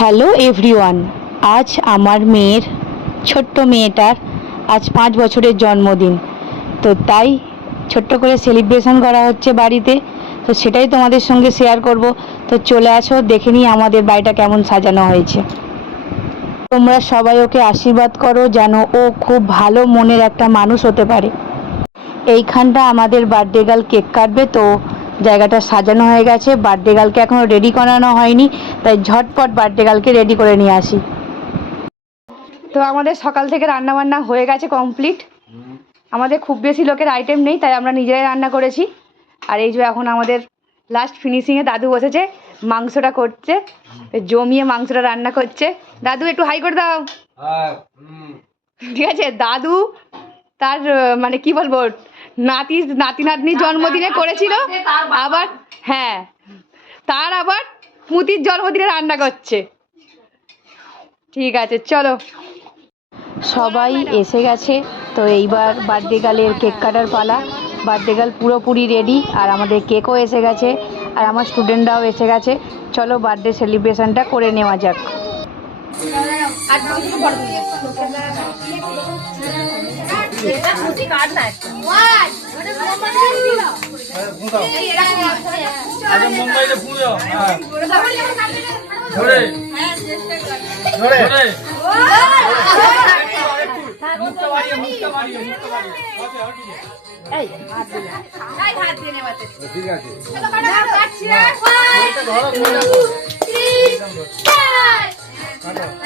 Hello everyone, আজ আমার মেয়ের ছোট্ট মেয়েটার আজ 5 বছরের জন্মদিন। তো তাই ছোট্ট করে সেলিব্রেশন করা হচ্ছে বাড়িতে। তো সেটাই তোমাদের সঙ্গে শেয়ার করব। তো চলে আসো, দেখে নিই আমাদের বাড়িটা কেমন সাজানো হয়েছে। তোমরা সবাই ওকে আশীর্বাদ করো যেন ও খুব ভালো মনের একটা মানুষ হতে পারে। এইখানটা আমাদের বার্থডে গার্ল কেক কাটবে, তো জায়গাটা সাজানো হয়ে গেছে। বার্থডে গার্লকে এখনও রেডি করানো হয়নি, তাই ঝটপট বার্থডে গার্লকে রেডি করে নিয়ে আসি। তো আমাদের সকাল থেকে রান্না বান্না হয়ে গেছে কমপ্লিট। আমাদের খুব বেশি লোকের আইটেম নেই, তাই আমরা নিজেরাই রান্না করেছি। আর এই যে এখন আমাদের লাস্ট ফিনিশিংয়ে দাদু বসেছে, মাংসটা করছে, জমিয়ে মাংসটা রান্না করছে। দাদু একটু হাই করে দাও। ঠিক আছে, দাদু তার মানে কি বলবো, নাতি নাতনির জন্মদিনে করেছিল, আবার হ্যাঁ তার আবার পুতির জন্মদিনে রান্না করছে। ঠিক আছে চলো, সবাই এসে গেছে। তো এইবার বার্থডে গার্লের কেক কাটার পালা। বার্থডে গার্ল পুরোপুরি রেডি, আর আমাদের কেকও এসে গেছে, আর আমার স্টুডেন্টরাও এসে গেছে। চলো বার্থডে সেলিব্রেশনটা করে নেওয়া যাক। Happy birthday to you.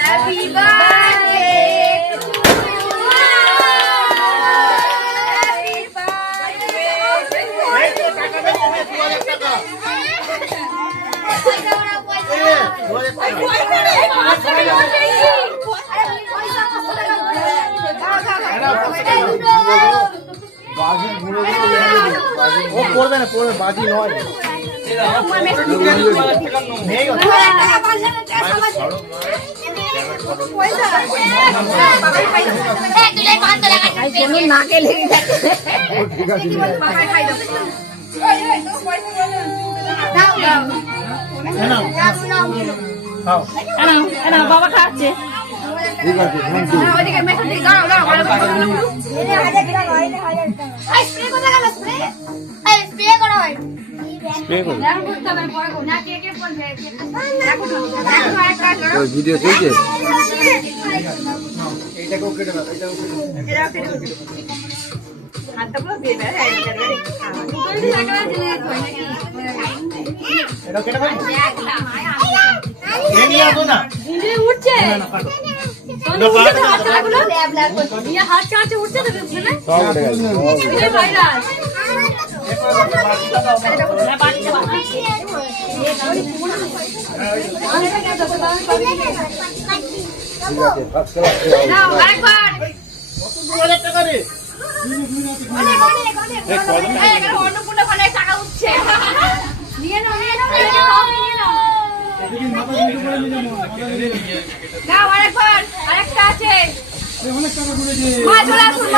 Happy birthday. বাবা খাচ্ছে। ভিডিও চলছে। আরেকটা আছে, মা চলে আসুন,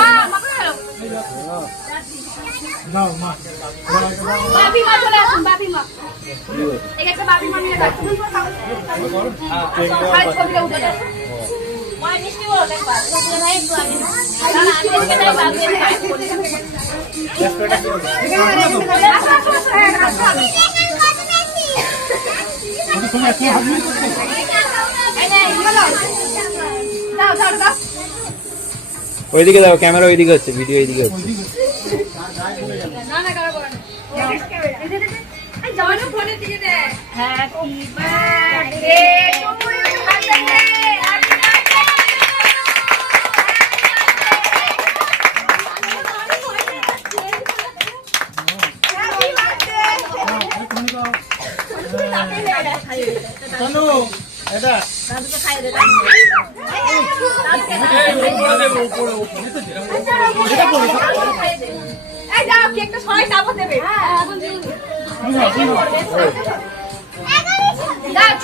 বাবি মা চলে আসুন, বাবি মা একটা বাবি মা নিয়ে ছবিটা উঠে যাবে। মিষ্টি বলো দেখবা ওইদিকে দাও, ক্যামেরা ওইদিকে হচ্ছে, ভিডিও এইদিকে হচ্ছে।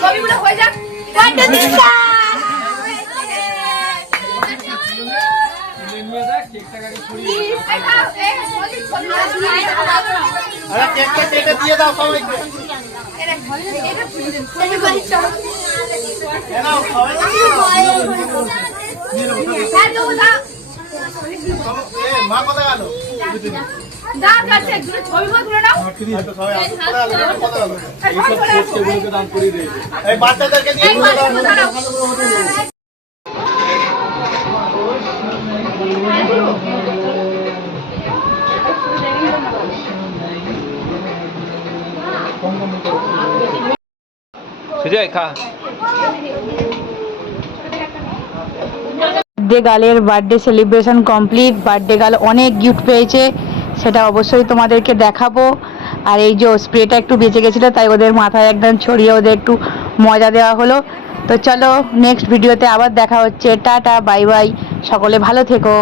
ছবিগুলো হয়ে যাক। কেকটা দিয়ে দাও সবাইকে। মা কোথায় গেল? দাম যাচ্ছে ছবি তুলে নাও এই বাচ্চাদেরকে দিয়ে সুজয় খা। বার্থডে গার্লের birthday celebration complete. Birthday girl অনেক গিফট পেয়েছে, সেটা অবশ্যই তোমাদেরকে দেখাবো। আর এই যে স্প্রেটা একটু বেঁচে গেছিলো, তাই ওদের মাথায় একদম ছড়িয়ে ওদের একটু মজা দেওয়া হলো। তো চলো নেক্সট ভিডিওতে আবার দেখা হচ্ছে। টাটা, বাই বাই, সকলে ভালো থেকো।